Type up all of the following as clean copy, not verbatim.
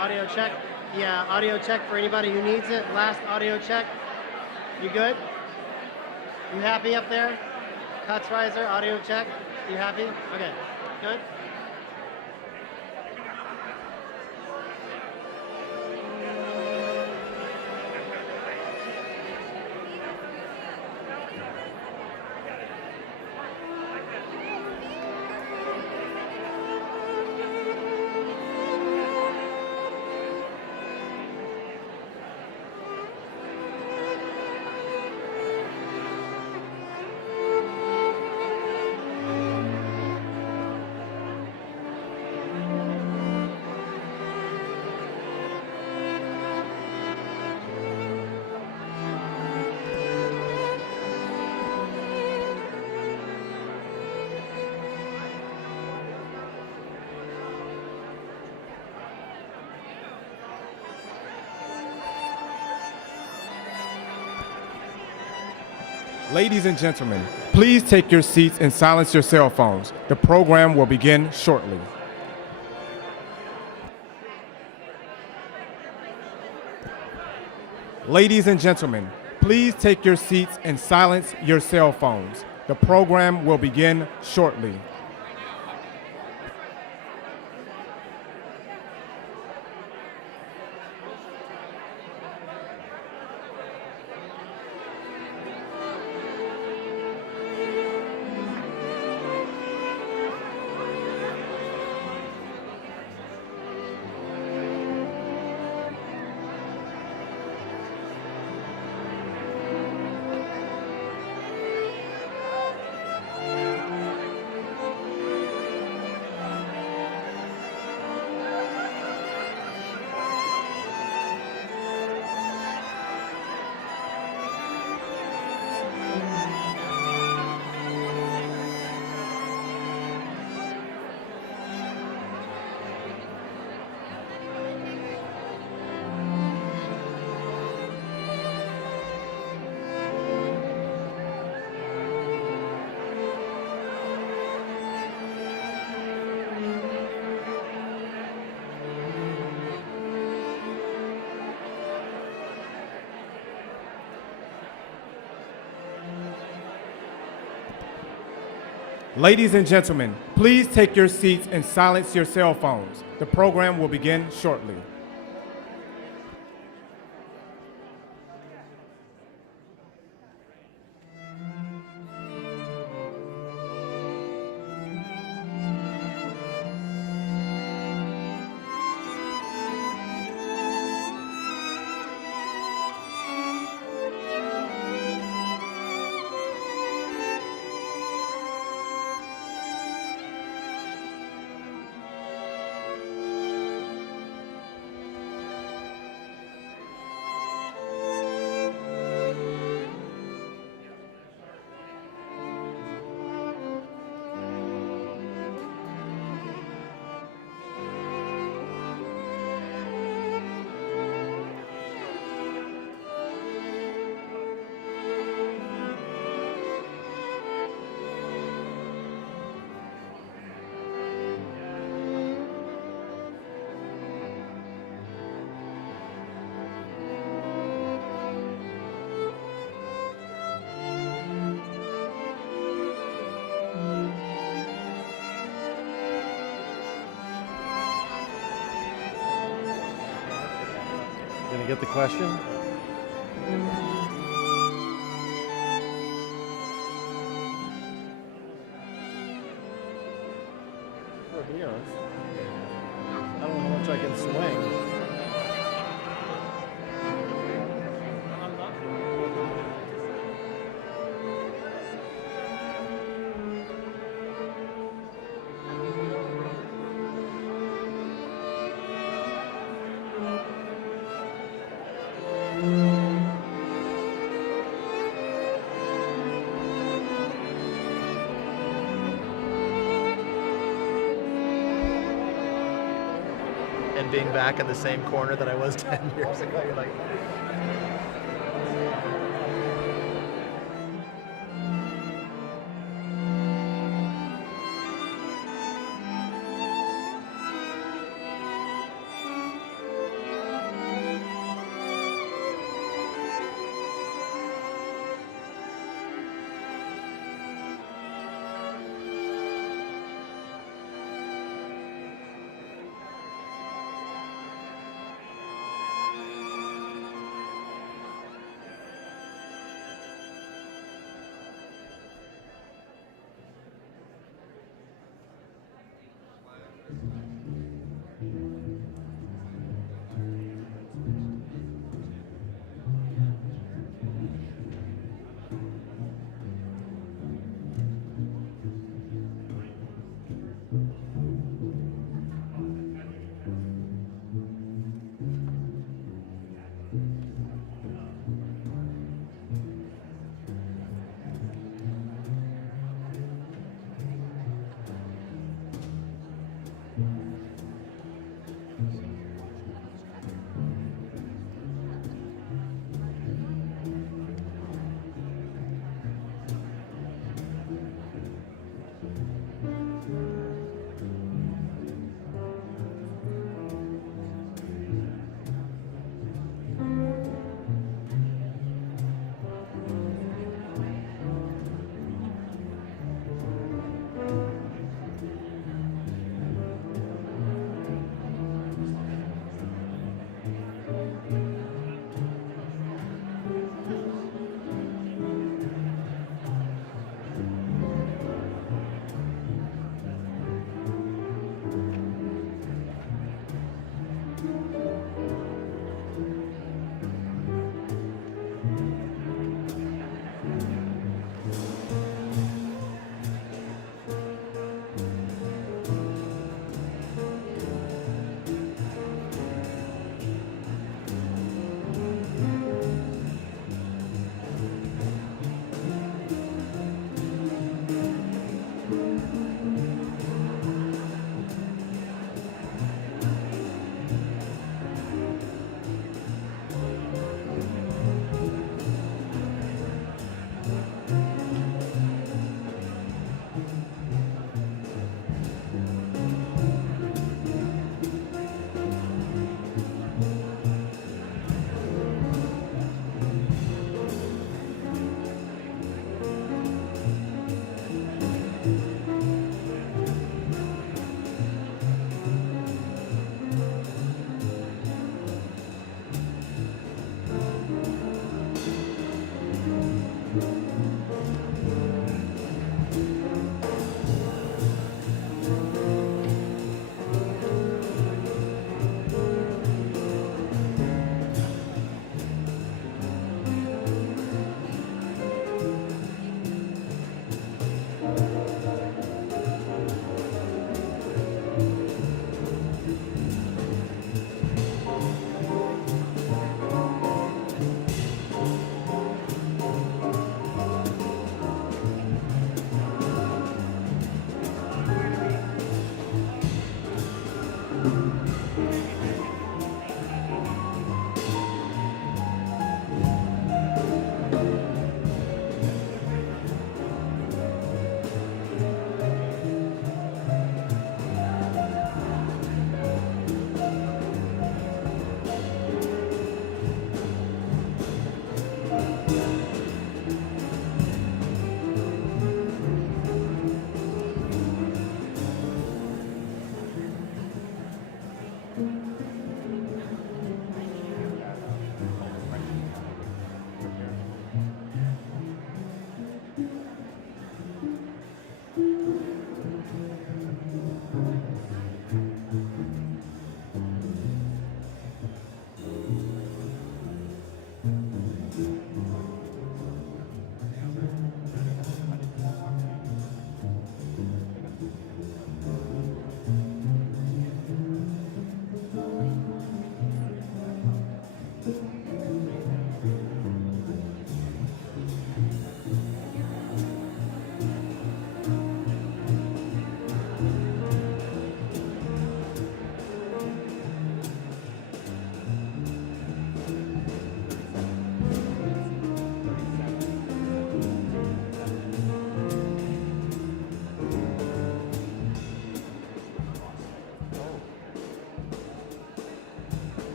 Audio check. Yeah, audio check for anybody who needs it. Last audio check. You good? You happy up there? Kutzreiser, audio check. You happy? Okay, good. Ladies and gentlemen, please take your seats and silence your cell phones. The program will begin shortly. Ladies and gentlemen, please take your seats and silence your cell phones. The program will begin shortly. Ladies and gentlemen, please take your seats and silence your cell phones. The program will begin shortly. Gonna get the question? To be honest, I don't know how much I can swing. And being back in the same corner that I was 10 years ago, you're like,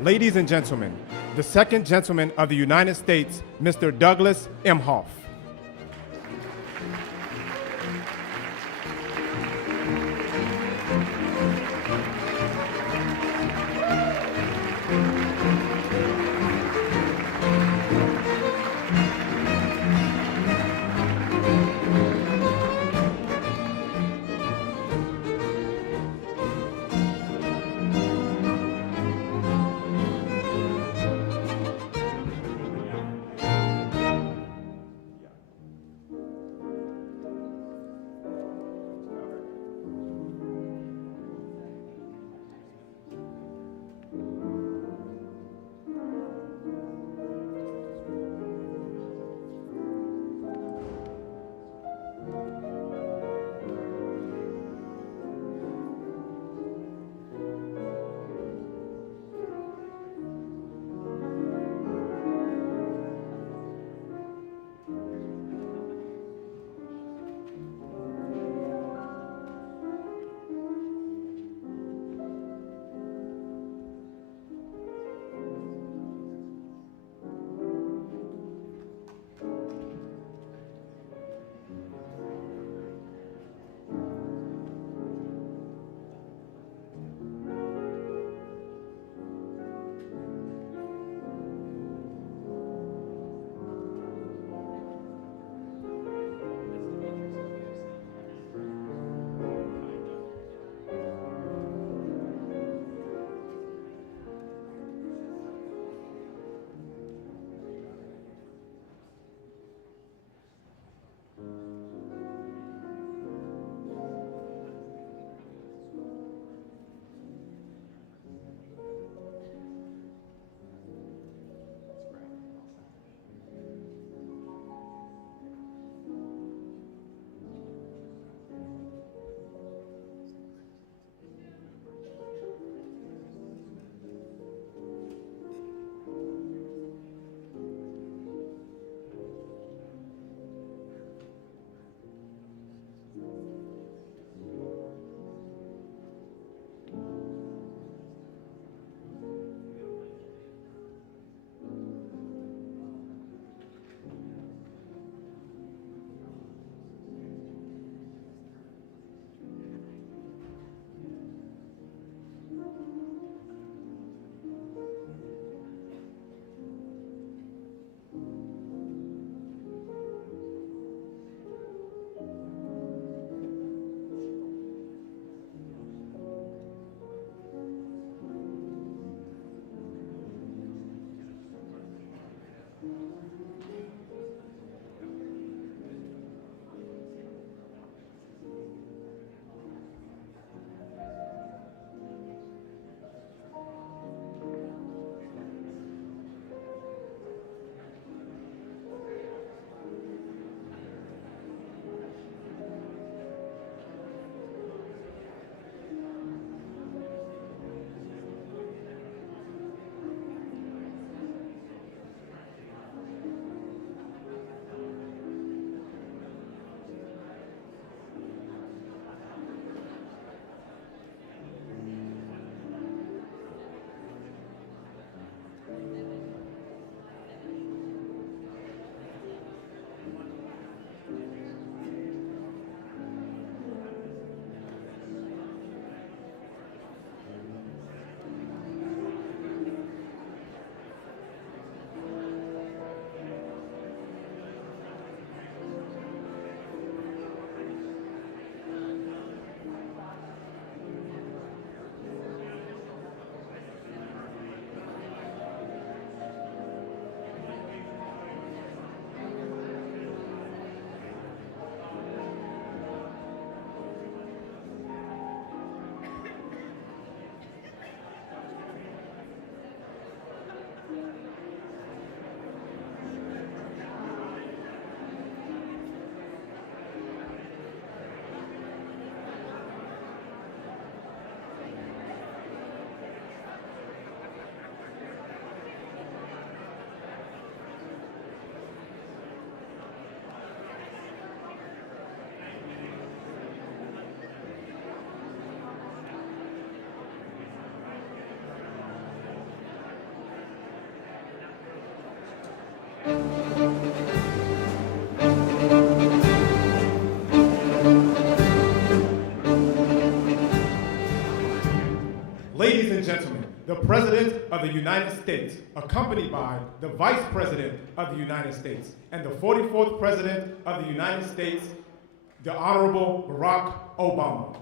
Ladies and gentlemen, the second gentleman of the United States, Mr. Douglas Emhoff. the President of the United States, accompanied by the Vice President of the United States and the 44th President of the United States, the Honorable Barack Obama.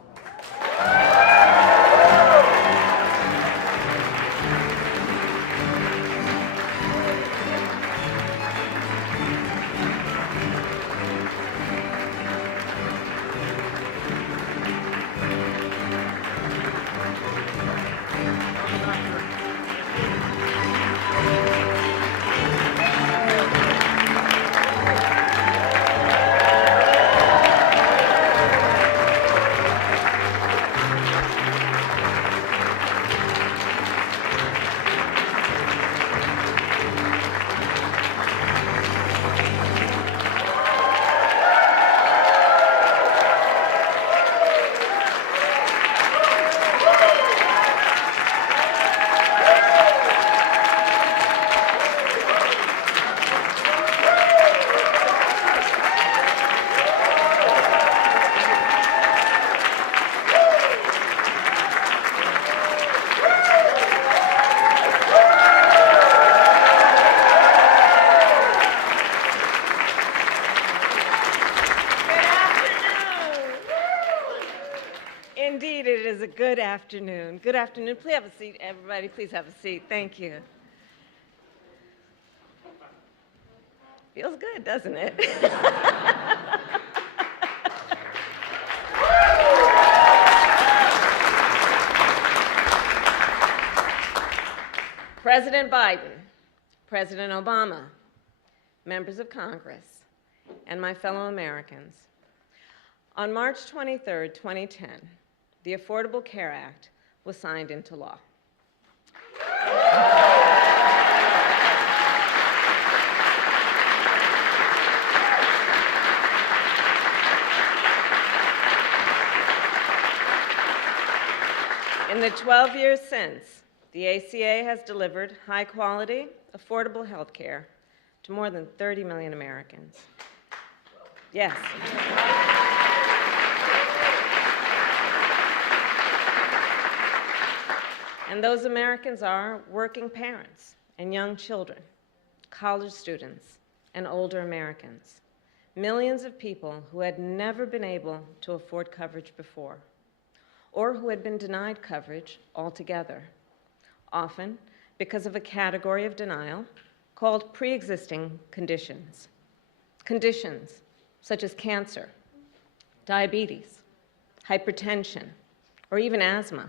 Indeed, it is a good afternoon. Good afternoon. Please have a seat, everybody. Please have a seat. Thank you. Feels good, doesn't it? President Biden, President Obama, members of Congress, and my fellow Americans. On March 23, 2010, the Affordable Care Act was signed into law. In the 12 years since, the ACA has delivered high-quality, affordable health care to more than 30 million Americans. Yes. And those Americans are working parents and young children, college students, and older Americans, millions of people who had never been able to afford coverage before, or who had been denied coverage altogether, often because of a category of denial called pre-existing conditions. Conditions such as cancer, diabetes, hypertension, or even asthma.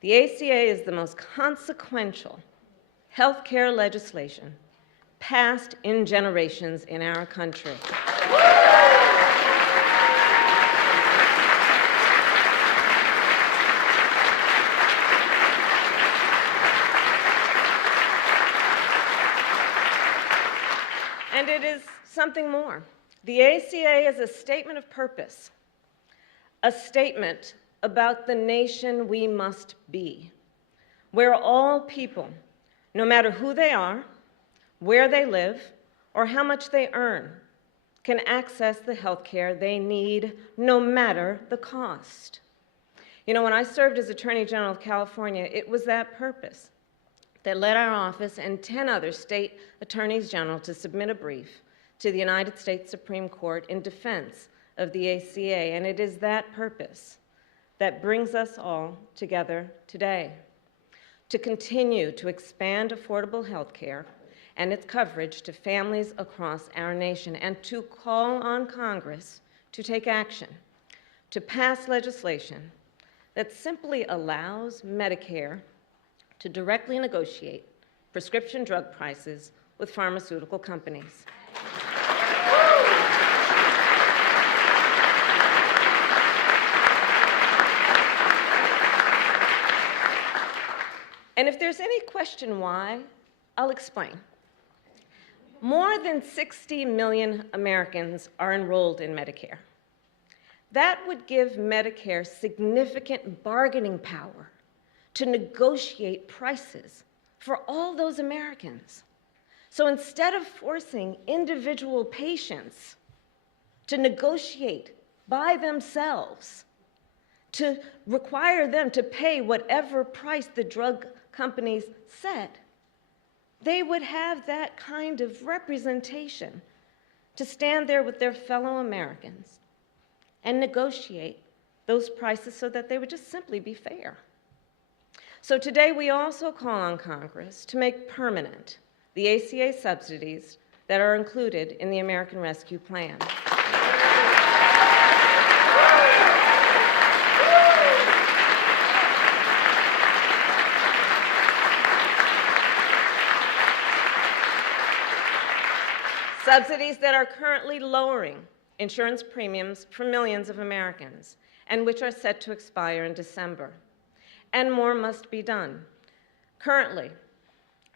The ACA is the most consequential healthcare legislation passed in generations in our country. And it is something more. The ACA is a statement of purpose, a statement about the nation we must be, where all people, no matter who they are, where they live, or how much they earn, can access the health care they need, no matter the cost. You know, when I served as Attorney General of California, it was that purpose that led our office and 10 other state attorneys general to submit a brief to the United States Supreme Court in defense of the ACA, and it is that purpose that brings us all together today, to continue to expand affordable health care and its coverage to families across our nation, and to call on Congress to take action, to pass legislation that simply allows Medicare to directly negotiate prescription drug prices with pharmaceutical companies. And if there's any question why, I'll explain. More than 60 million Americans are enrolled in Medicare. That would give Medicare significant bargaining power to negotiate prices for all those Americans. So instead of forcing individual patients to negotiate by themselves, to require them to pay whatever price the drug companies said, they would have that kind of representation to stand there with their fellow Americans and negotiate those prices so that they would just simply be fair. So today we also call on Congress to make permanent the ACA subsidies that are included in the American Rescue Plan. Subsidies that are currently lowering insurance premiums for millions of Americans and which are set to expire in December. And more must be done. Currently,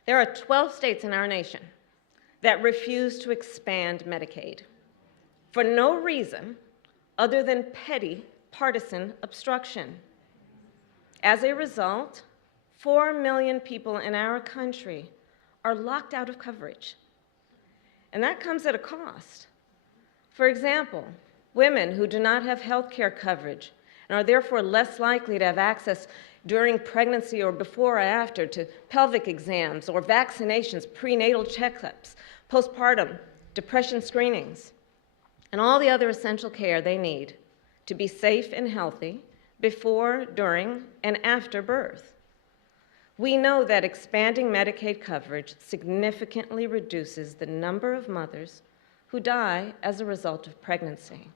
there are 12 states in our nation that refuse to expand Medicaid for no reason other than petty partisan obstruction. As a result, 4 million people in our country are locked out of coverage. And that comes at a cost. For example, women who do not have health care coverage and are therefore less likely to have access during pregnancy or before or after to pelvic exams or vaccinations, prenatal checkups, postpartum, depression screenings, and all the other essential care they need to be safe and healthy before, during, and after birth. We know that expanding Medicaid coverage significantly reduces the number of mothers who die as a result of pregnancy.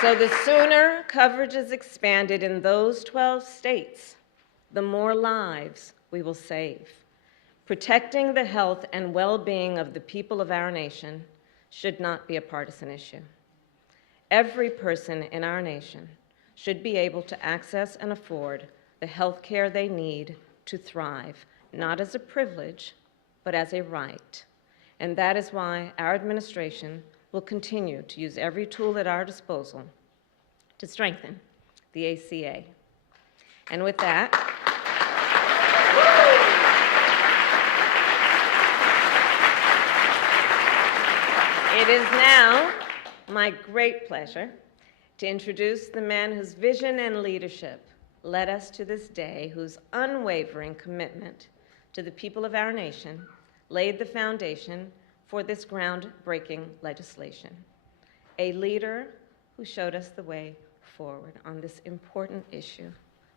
So the sooner coverage is expanded in those 12 states, the more lives we will save. Protecting the health and well-being of the people of our nation should not be a partisan issue. Every person in our nation should be able to access and afford the health care they need to thrive, not as a privilege, but as a right. And that is why our administration will continue to use every tool at our disposal to strengthen the ACA. And with that, it is now my great pleasure to introduce the man whose vision and leadership led us to this day, whose unwavering commitment to the people of our nation laid the foundation for this groundbreaking legislation. A leader who showed us the way forward on this important issue.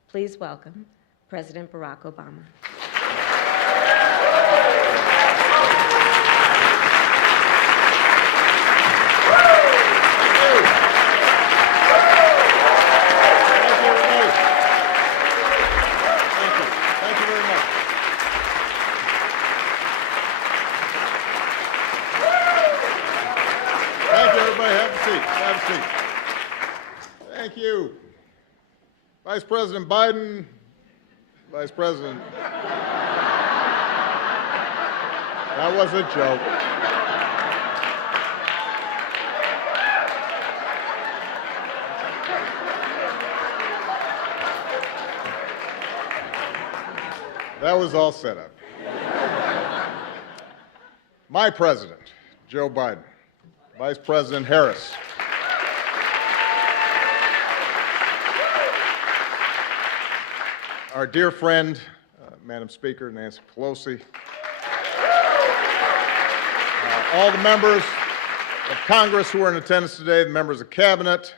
Please welcome President Barack Obama. Thank you. Vice President Biden, Vice President. That was a joke. That was all set up. My president, Joe Biden, Vice President Harris, our dear friend, Madam Speaker, Nancy Pelosi, all the members of Congress who are in attendance today, the members of Cabinet,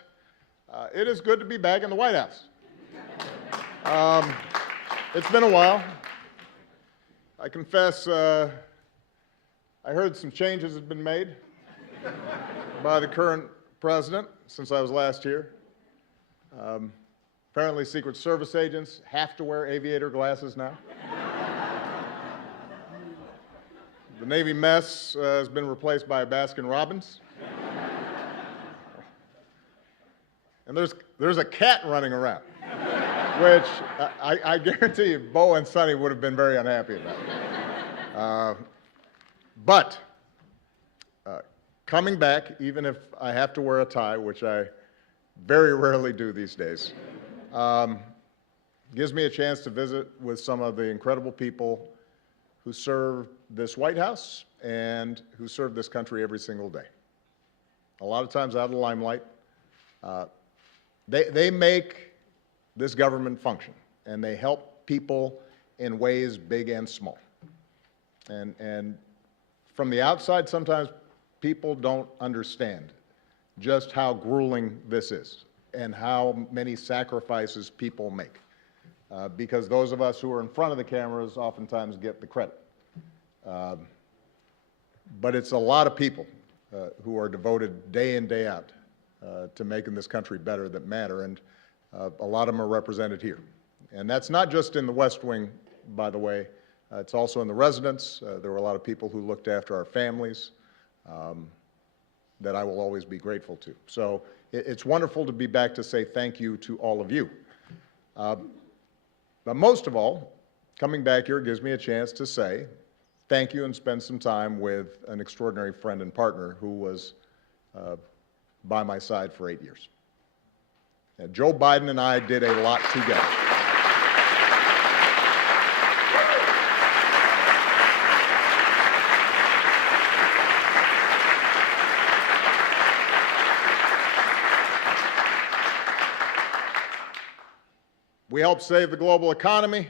it is good to be back in the White House. It's been a while. I confess, I heard some changes had been made by the current president since I was last here. Apparently, Secret Service agents have to wear aviator glasses now. The Navy mess has been replaced by a Baskin-Robbins. And there's a cat running around, which I guarantee you Bo and Sonny would have been very unhappy about. But coming back, even if I have to wear a tie, which I very rarely do these days, gives me a chance to visit with some of the incredible people who serve this White House and who serve this country every single day. A lot of times out of the limelight, They make this government function, and they help people in ways big and small. And from the outside, sometimes people don't understand just how grueling this is and how many sacrifices people make. Because those of us who are in front of the cameras oftentimes get the credit. But it's a lot of people who are devoted day in, day out to making this country better that matter, and a lot of them are represented here. And that's not just in the West Wing, by the way. It's also in the residence. There were a lot of people who looked after our families that I will always be grateful to. So it's wonderful to be back to say thank you to all of you. But most of all, coming back here gives me a chance to say thank you and spend some time with an extraordinary friend and partner who was by my side for 8 years. And Joe Biden and I did a lot together. We helped save the global economy,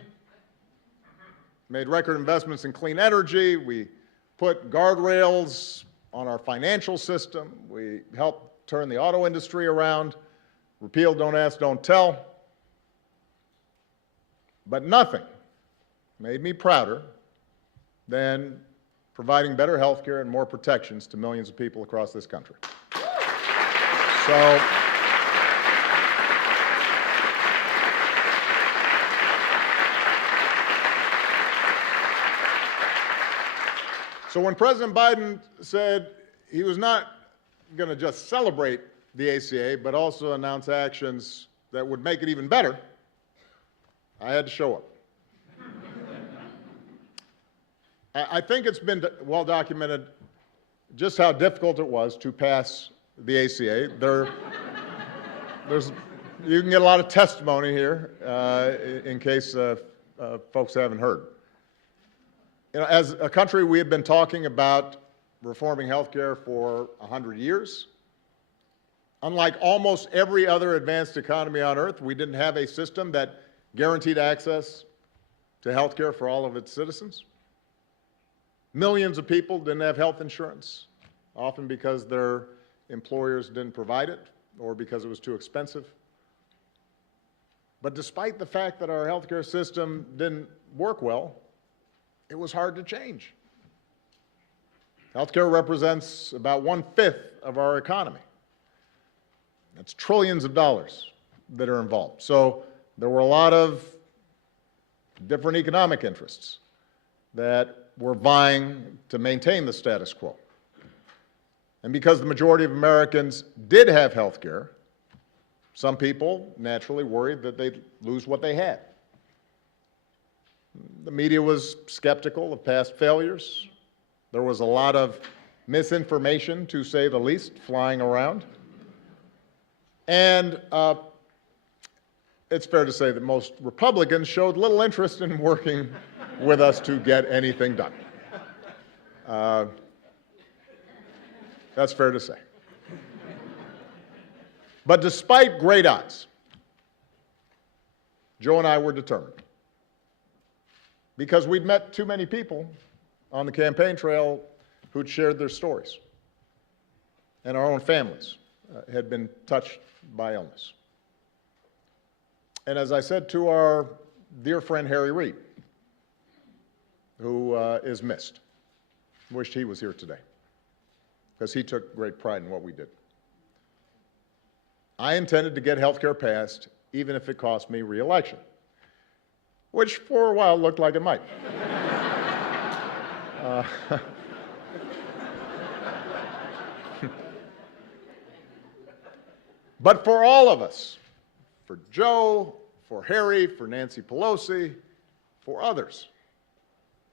made record investments in clean energy. We put guardrails on our financial system. We helped turn the auto industry around, repealed Don't Ask, Don't Tell. But nothing made me prouder than providing better health care and more protections to millions of people across this country. So when President Biden said he was not going to just celebrate the ACA, but also announce actions that would make it even better, I had to show up. I think it's been well documented just how difficult it was to pass the ACA. You can get a lot of testimony here in case folks haven't heard. You know, as a country, we have been talking about reforming health care for 100 years. Unlike almost every other advanced economy on earth, we didn't have a system that guaranteed access to health care for all of its citizens. Millions of people didn't have health insurance, often because their employers didn't provide it or because it was too expensive. But despite the fact that our health care system didn't work well, it was hard to change. Healthcare represents about 1/5 of our economy. That's trillions of dollars that are involved. So there were a lot of different economic interests that were vying to maintain the status quo. And because the majority of Americans did have health care, some people naturally worried that they'd lose what they had. The media was skeptical of past failures. There was a lot of misinformation, to say the least, flying around. And it's fair to say that most Republicans showed little interest in working with us to get anything done. That's fair to say. But despite great odds, Joe and I were determined. Because we'd met too many people on the campaign trail who'd shared their stories. And our own families had been touched by illness. And as I said to our dear friend Harry Reid, who is missed, wished he was here today, because he took great pride in what we did. I intended to get health care passed, even if it cost me re-election, which for a while looked like it might. But for all of us, for Joe, for Harry, for Nancy Pelosi, for others,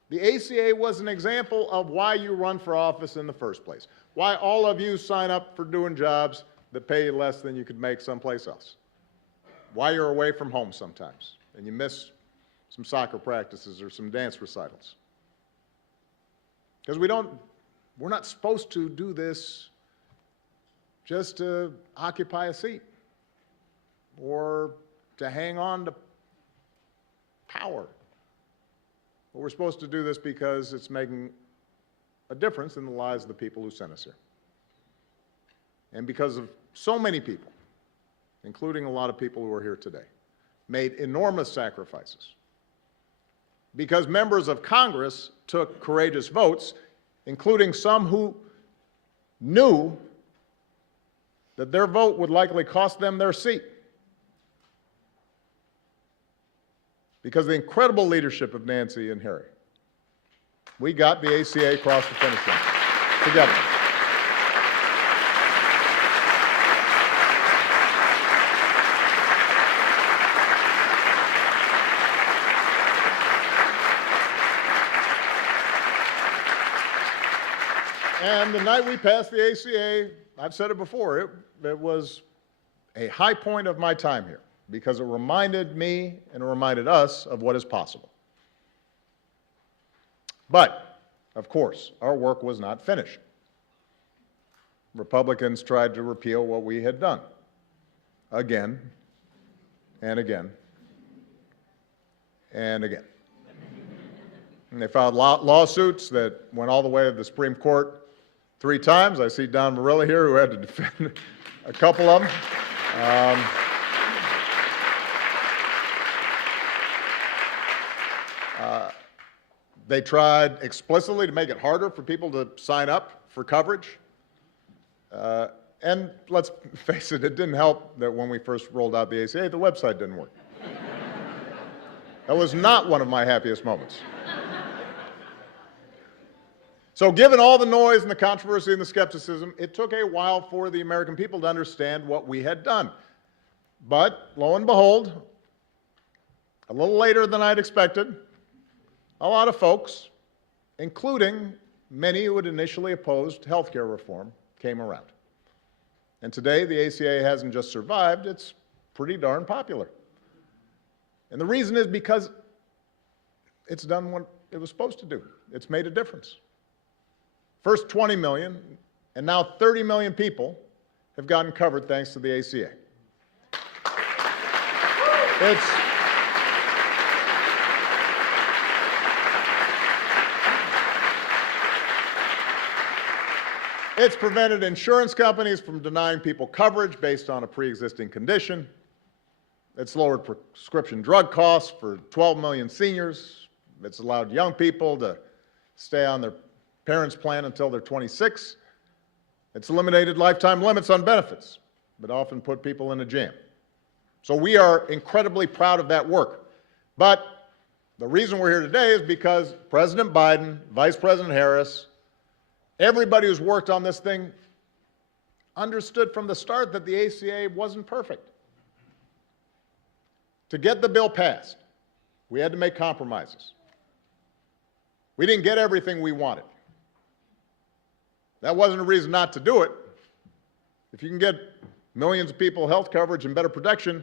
the ACA was an example of why you run for office in the first place, why all of you sign up for doing jobs that pay you less than you could make someplace else, why you're away from home sometimes and you miss some soccer practices or some dance recitals. Because we're not supposed to do this just to occupy a seat. or to hang on to power. But we're supposed to do this because it's making a difference in the lives of the people who sent us here. And because of so many people, including a lot of people who are here today, made enormous sacrifices. Because members of Congress took courageous votes, including some who knew that their vote would likely cost them their seat. Because of the incredible leadership of Nancy and Harry, we got the ACA across the finish line together. And the night we passed the ACA, I've said it before, it was a high point of my time here because it reminded me and it reminded us of what is possible. But, of course, our work was not finished. Republicans tried to repeal what we had done again and again and again. And they filed lawsuits that went all the way to the Supreme Court 3 times. I see Don Marilla here, who had to defend a couple of them. They tried explicitly to make it harder for people to sign up for coverage. And let's face it, it didn't help that when we first rolled out the ACA, the website didn't work. That was not one of my happiest moments. So given all the noise and the controversy and the skepticism, it took a while for the American people to understand what we had done. But lo and behold, a little later than I'd expected, a lot of folks, including many who had initially opposed health care reform, came around. And today, the ACA hasn't just survived, it's pretty darn popular. And the reason is because it's done what it was supposed to do. It's made a difference. First 20 million, and now 30 million people have gotten covered thanks to the ACA. It's prevented insurance companies from denying people coverage based on a pre-existing condition. It's lowered prescription drug costs for 12 million seniors. It's allowed young people to stay on their parents' plan until they're 26. It's eliminated lifetime limits on benefits, but often put people in a jam. So we are incredibly proud of that work. But the reason we're here today is because President Biden, Vice President Harris, everybody who's worked on this thing understood from the start that the ACA wasn't perfect. To get the bill passed, we had to make compromises. We didn't get everything we wanted. That wasn't a reason not to do it. If you can get millions of people health coverage and better protection,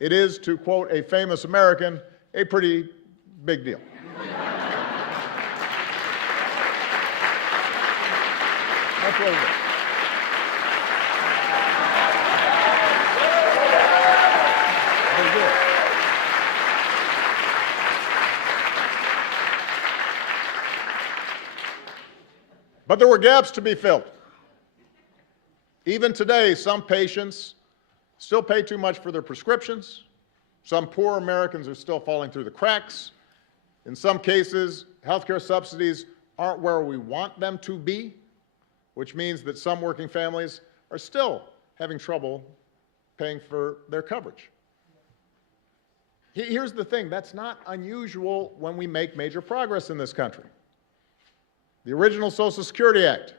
it is, to quote a famous American, a pretty big deal. That's what it is. Big deal. But there were gaps to be filled. Even today, some patients still pay too much for their prescriptions. Some poor Americans are still falling through the cracks. In some cases, healthcare subsidies aren't where we want them to be, which means that some working families are still having trouble paying for their coverage. Here's the thing, that's not unusual when we make major progress in this country. The original Social Security Act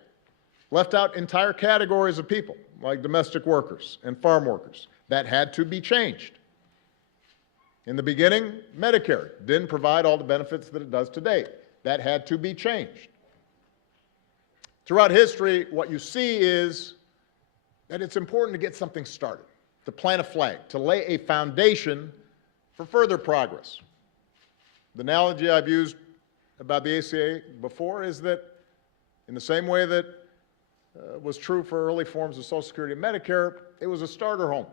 left out entire categories of people, like domestic workers and farm workers. That had to be changed. In the beginning, Medicare didn't provide all the benefits that it does today. That had to be changed. Throughout history, what you see is that it's important to get something started, to plant a flag, to lay a foundation for further progress. The analogy I've used about the ACA before is that in the same way that was true for early forms of Social Security and Medicare, it was a starter home.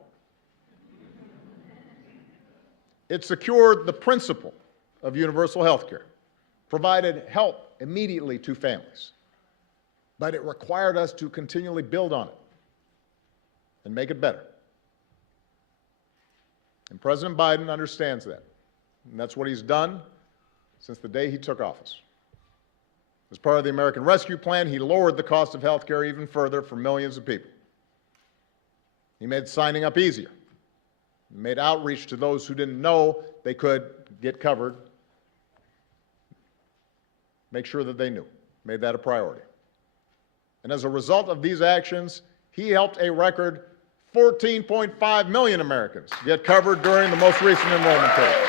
It secured the principle of universal health care, provided help immediately to families, but it required us to continually build on it and make it better. And President Biden understands that, and that's what he's done since the day he took office. As part of the American Rescue Plan, he lowered the cost of health care even further for millions of people. He made signing up easier. He made outreach to those who didn't know they could get covered, make sure that they knew, made that a priority. And as a result of these actions, he helped a record 14.5 million Americans get covered during the most recent enrollment period.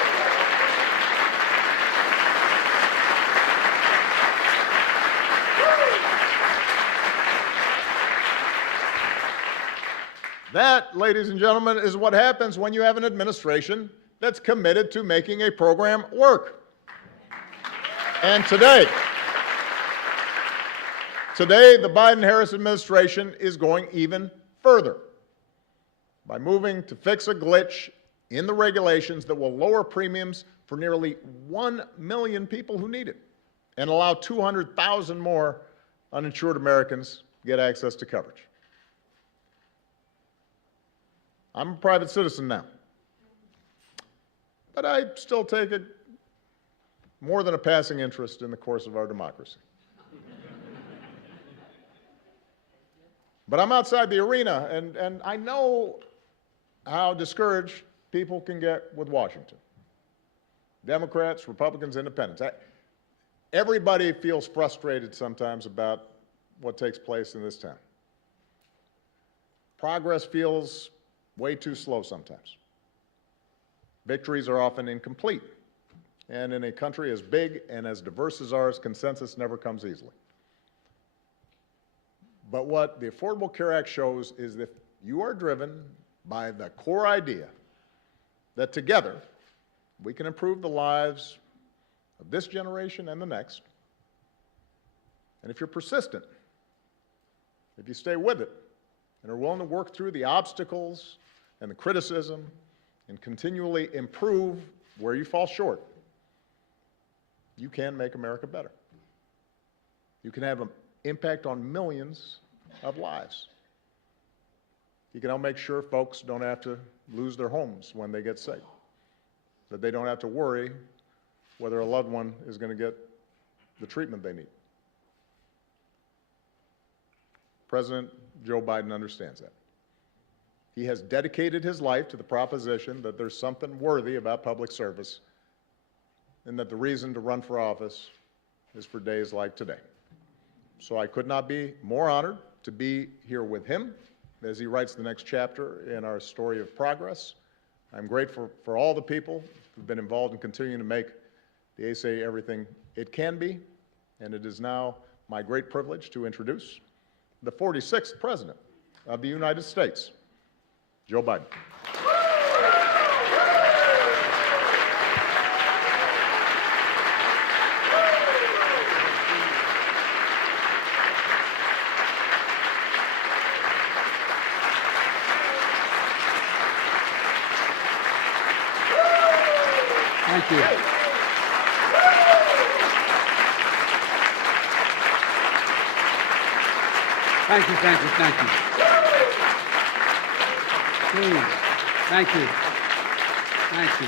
That, ladies and gentlemen, is what happens when you have an administration that's committed to making a program work. And today, the Biden-Harris administration is going even further by moving to fix a glitch in the regulations that will lower premiums for nearly 1 million people who need it and allow 200,000 more uninsured Americans to get access to coverage. I'm a private citizen now, but I still take more than a passing interest in the course of our democracy. But I'm outside the arena, and I know how discouraged people can get with Washington. Democrats, Republicans, Independents. Everybody feels frustrated sometimes about what takes place in this town. Progress feels way too slow sometimes. Victories are often incomplete. And in a country as big and as diverse as ours, consensus never comes easily. But what the Affordable Care Act shows is that you are driven by the core idea that together we can improve the lives of this generation and the next. And if you're persistent, if you stay with it, and are willing to work through the obstacles and the criticism and continually improve where you fall short, you can make America better. You can have an impact on millions of lives. You can help make sure folks don't have to lose their homes when they get sick, that they don't have to worry whether a loved one is going to get the treatment they need. President Joe Biden understands that. He has dedicated his life to the proposition that there's something worthy about public service and that the reason to run for office is for days like today. So I could not be more honored to be here with him as he writes the next chapter in our story of progress. I'm grateful for all the people who've been involved in continuing to make the ACA everything it can be, and it is now my great privilege to introduce the 46th President of the United States, Joe Biden. Thank you. Thank you, thank you, thank you. Please. Thank you. Thank you.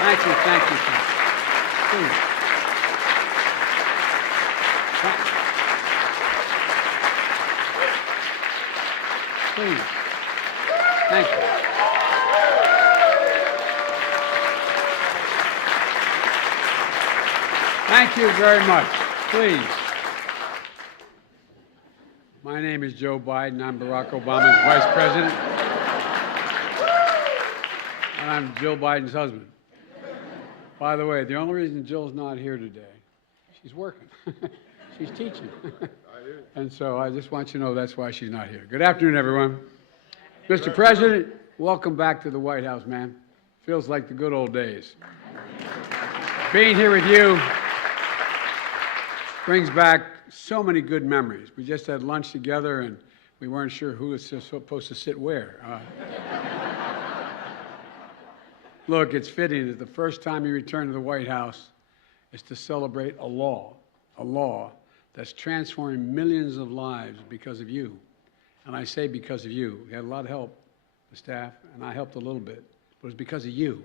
Thank you, thank you, thank you. Please. Please. Thank you. Thank you very much. Please. My name is Joe Biden. I'm Barack Obama's Vice President. And I'm Jill Biden's husband. By the way, the only reason Jill's not here today, she's working. She's teaching. And so I just want you to know that's why she's not here. Good afternoon, everyone. Mr. President, welcome back to the White House, man. Feels like the good old days. Being here with you brings back so many good memories. We just had lunch together, and We weren't sure who was supposed to sit where. Look, it's fitting that the first time you return to the White House is to celebrate a law that's transforming millions of lives because of you. And I say because of you. We had a lot of help, the staff, and I helped a little bit, but it's because of you.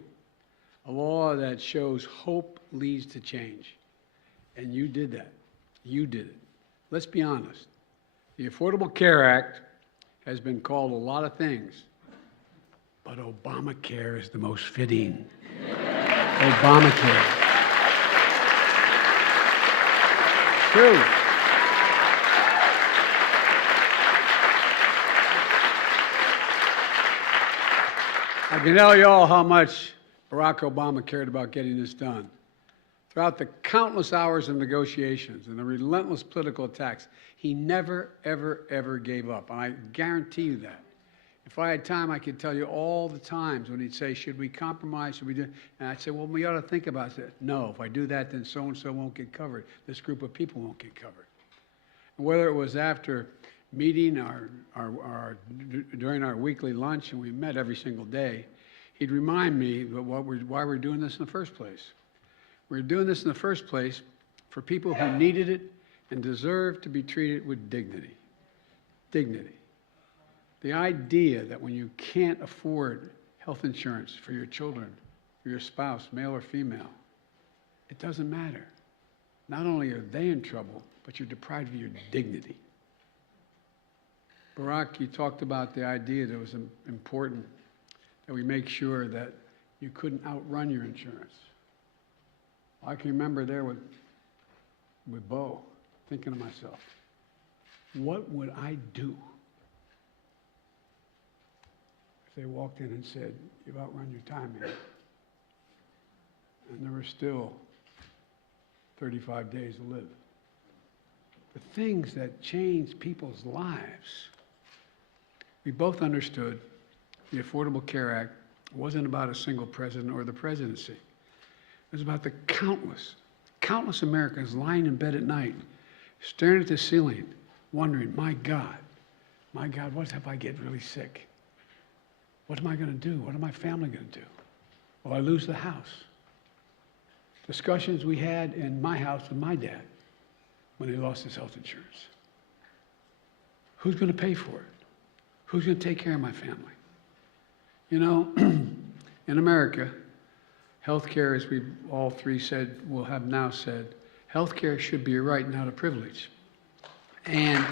A law that shows hope leads to change. And you did that. You did it. Let's be honest. The Affordable Care Act has been called a lot of things, but Obamacare is the most fitting. Obamacare. True. I can tell you all how much Barack Obama cared about getting this done. Throughout the countless hours of negotiations and the relentless political attacks, he never, ever, ever gave up. And I guarantee you that. If I had time, I could tell you all the times when he'd say, should we compromise, should we do, and I'd say, well, we ought to think about it. No, if I do that, then so-and-so won't get covered. This group of people won't get covered. And whether it was after meeting during our weekly lunch, and we met every single day, he'd remind me why we're doing this in the first place. We're doing this in the first place for people who needed it and deserve to be treated with dignity. Dignity. The idea that when you can't afford health insurance for your children, for your spouse, male or female, it doesn't matter. Not only are they in trouble, but you're deprived of your dignity. Barack, you talked about the idea that it was important that we make sure that you couldn't outrun your insurance. I can remember there with Bo, thinking to myself, what would I do if they walked in and said, you've outrun your time here? And there were still 35 days to live. The things that change people's lives. We both understood the Affordable Care Act wasn't about a single president or the presidency. It was about the countless Americans lying in bed at night, staring at the ceiling, wondering, my God, what if I get really sick? What am I going to do? What is my family going to do? Will I lose the house? Discussions we had in my house with my dad when he lost his health insurance. Who's going to pay for it? Who's going to take care of my family? You know, in America, healthcare, as we all three said, will have now said, healthcare should be a right, not a privilege. And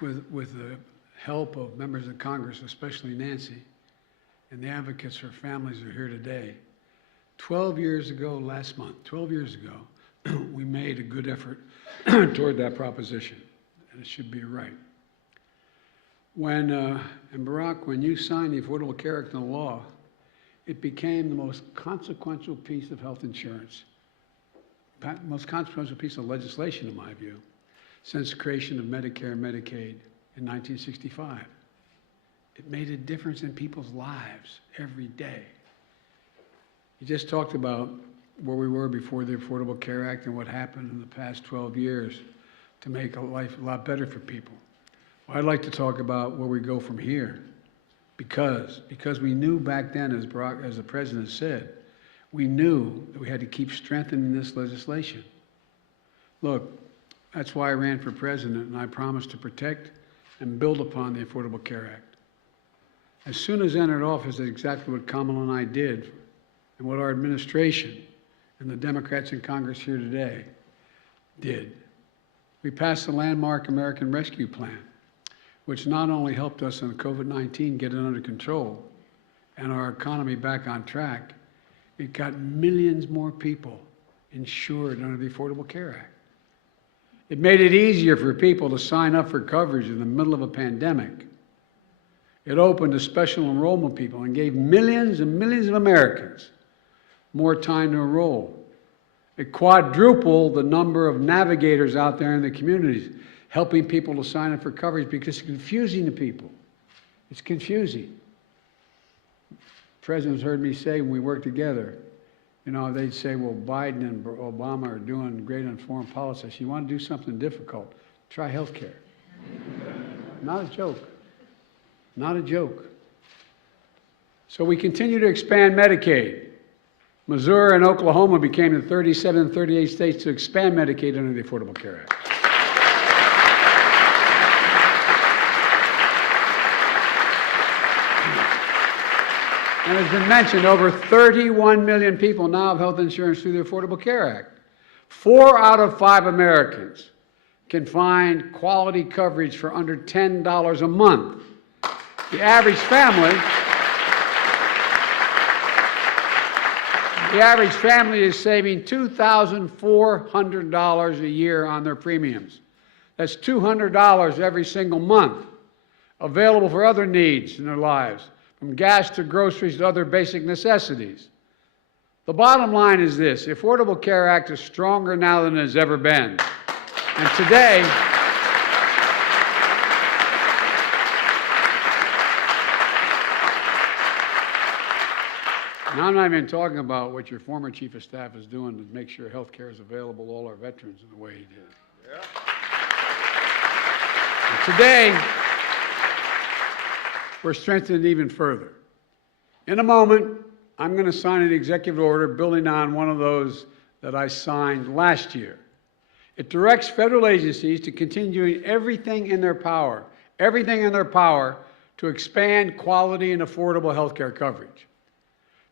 with the help of members of Congress, especially Nancy, and the advocates for families who are here today, 12 years ago, last month, 12 years ago, we made a good effort toward that proposition, and it should be right. And Barack, when you signed the Affordable Care Act into law, it became the most consequential piece of health insurance, most consequential piece of legislation, in my view, since the creation of Medicare and Medicaid in 1965. It made a difference in people's lives every day. You just talked about where we were before the Affordable Care Act and what happened in the past 12 years to make life a lot better for people. Well, I'd like to talk about where we go from here, because we knew back then, as the president said, we knew that we had to keep strengthening this legislation. Look, that's why I ran for president, and I promised to protect and build upon the Affordable Care Act. As soon as I entered office, that's exactly what Kamala and I did, and what our administration and the Democrats in Congress here today did. We passed the landmark American Rescue Plan, which not only helped us in COVID-19 get it under control and our economy back on track, it got millions more people insured under the Affordable Care Act. It made it easier for people to sign up for coverage in the middle of a pandemic. It opened to special enrollment people and gave millions and millions of Americans more time to enroll. It quadrupled the number of navigators out there in the communities, helping people to sign up for coverage because it's confusing to people. It's confusing. The President's heard me say when we work together, You know, they'd say, well, Biden and Obama are doing great on foreign policy. You want to do something difficult, try health care. Not a joke. Not a joke. So we continue to expand Medicaid. Missouri and Oklahoma became the 37 and 38 states to expand Medicaid under the Affordable Care Act. And as been mentioned, over 31 million people now have health insurance through the Affordable Care Act. 4 out of 5 Americans can find quality coverage for under $10 a month. The average family is saving $2,400 a year on their premiums. That's $200 every single month, available for other needs in their lives, from gas to groceries to other basic necessities. The bottom line is this: the Affordable Care Act is stronger now than it has ever been. And today, now I'm not even talking about what your former chief of staff is doing to make sure health care is available to all our veterans in the way he did. Yeah. And today, we're strengthened even further. In a moment, I'm going to sign an executive order building on one of those that I signed last year. It directs federal agencies to continue doing everything in their power to expand quality and affordable health care coverage,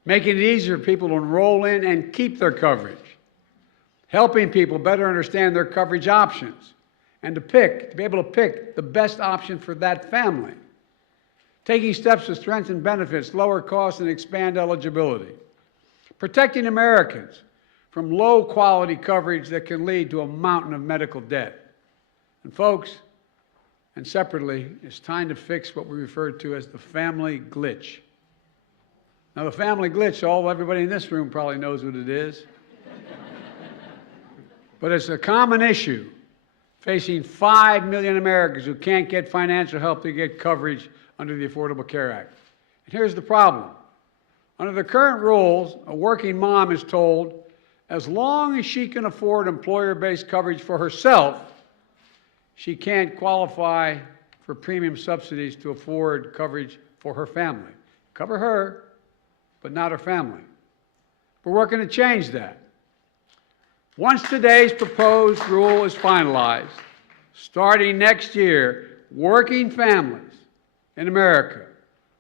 making it easier for people to enroll in and keep their coverage, helping people better understand their coverage options, and to be able to pick the best option for that family, taking steps to strengthen benefits, lower costs, and expand eligibility, protecting Americans from low-quality coverage that can lead to a mountain of medical debt. And folks, and separately, it's time to fix what we refer to as the family glitch. Now, the family glitch, everybody in this room probably knows what it is. But it's a common issue facing 5 million Americans who can't get financial help to get coverage under the Affordable Care Act. And here's the problem. Under the current rules, a working mom is told, as long as she can afford employer-based coverage for herself, she can't qualify for premium subsidies to afford coverage for her family. Cover her, but not her family. We're working to change that. Once today's proposed rule is finalized, starting next year, working families in America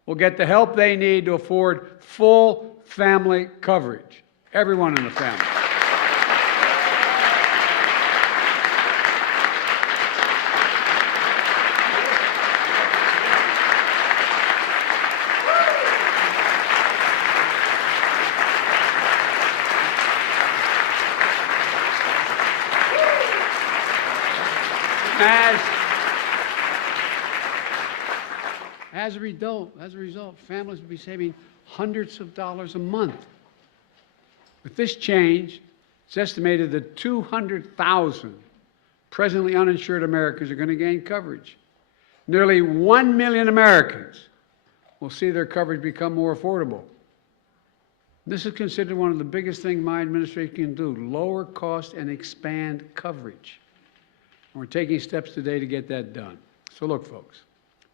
will get the help they need to afford full family coverage. Everyone in the family. As a result, families will be saving hundreds of dollars a month. With this change, it's estimated that 200,000 presently uninsured Americans are going to gain coverage. Nearly 1 million Americans will see their coverage become more affordable. This is considered one of the biggest things my administration can do: lower cost and expand coverage. And we're taking steps today to get that done. So look, folks,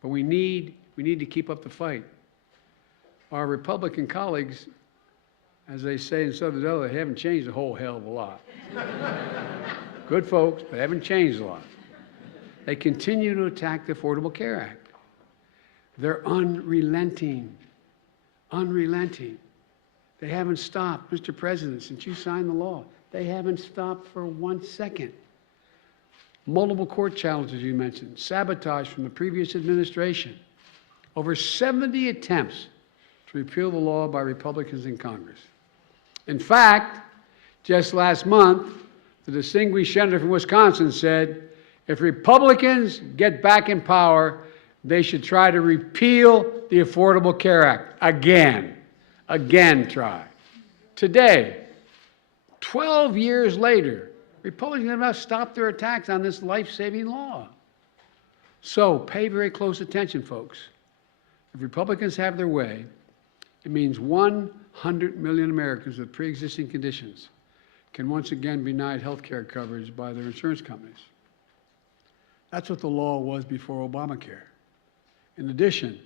but we need to keep up the fight. Our Republican colleagues, as they say in Southern Delaware, they haven't changed a whole hell of a lot. Good folks, but they haven't changed a lot. They continue to attack the Affordable Care Act. They're unrelenting. Unrelenting. They haven't stopped, Mr. President, since you signed the law. They haven't stopped for 1 second. Multiple court challenges you mentioned, sabotage from the previous administration. Over 70 attempts to repeal the law by Republicans in Congress. In fact, just last month, the distinguished senator from Wisconsin said, if Republicans get back in power, they should try to repeal the Affordable Care Act again. Again try. Today, 12 years later, Republicans have not stopped their attacks on this life-saving law. So pay very close attention, folks. If Republicans have their way, It means 100 million Americans with pre-existing conditions can once again be denied health care coverage by their insurance companies. That's what the law was before Obamacare. In addition,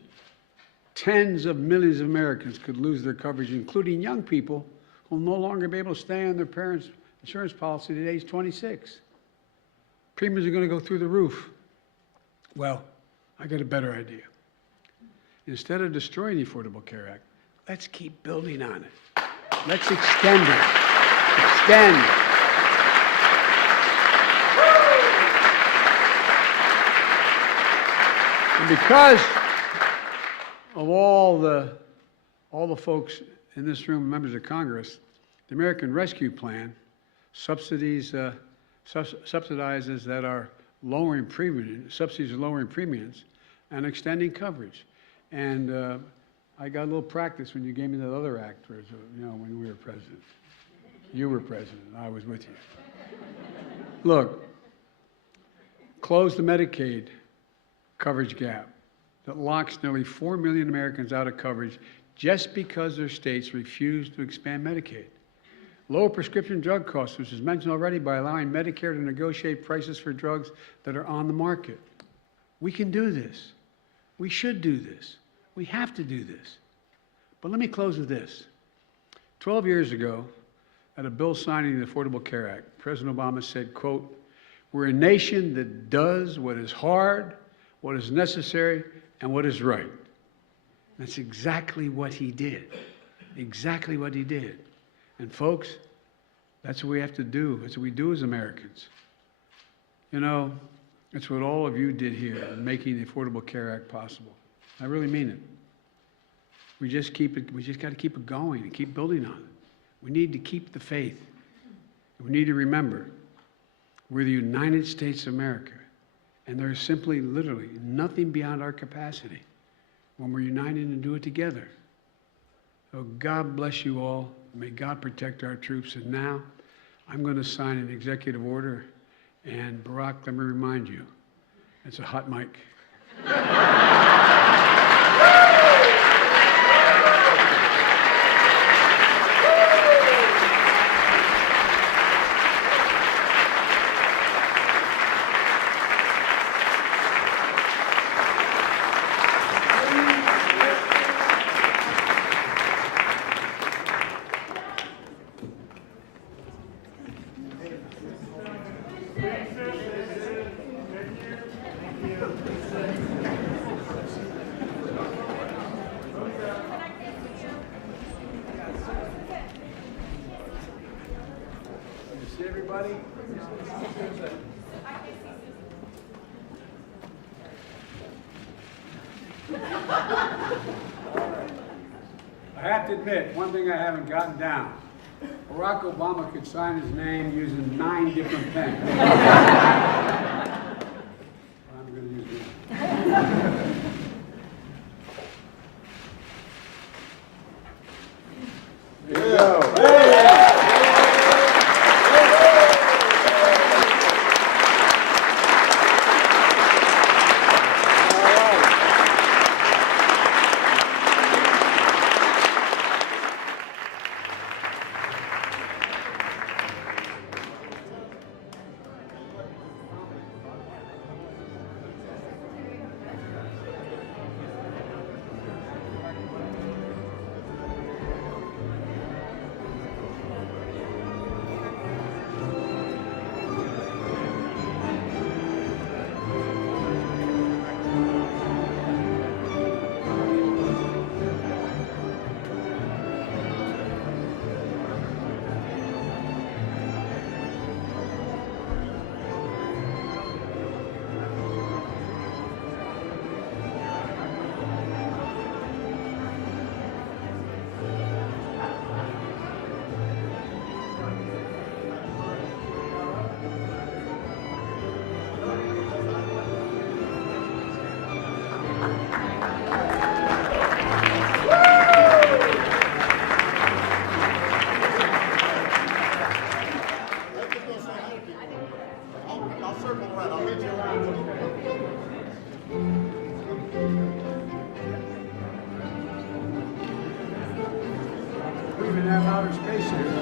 tens of millions of Americans could lose their coverage, including young people who will no longer be able to stay on their parents' insurance policy at age 26. Premiums are going to go through the roof. Well, I got a better idea. Instead of destroying the Affordable Care Act, let's keep building on it. Let's extend it. Extend. And because of all the folks in this room, members of Congress, the American Rescue Plan subsidizes that are lowering premiums, subsidies are lowering premiums and extending coverage. And I got a little practice when you gave me that other act, when we were president. You were president, I was with you. Look, close the Medicaid coverage gap that locks nearly 4 million Americans out of coverage just because their states refuse to expand Medicaid. Lower prescription drug costs, which was mentioned already, by allowing Medicare to negotiate prices for drugs that are on the market. We can do this. We should do this. We have to do this. But let me close with this. 12 years ago, at a bill signing the Affordable Care Act, President Obama said, quote, "We're a nation that does what is hard, what is necessary, and what is right." That's exactly what he did. Exactly what he did. And folks, that's what we have to do. That's what we do as Americans. You know, it's what all of you did here in making the Affordable Care Act possible. I really mean it. We just got to keep it going and keep building on it. We need to keep the faith. We need to remember, we're the United States of America, and there is simply, literally, nothing beyond our capacity when we're united and do it together. So God bless you all. May God protect our troops. And now, I'm going to sign an executive order. And Barack, let me remind you, it's a hot mic. See everybody? I have to admit, one thing I haven't gotten down. Barack Obama could sign his name using 9 different pens. I'm going to use this. There you go. have outer space here.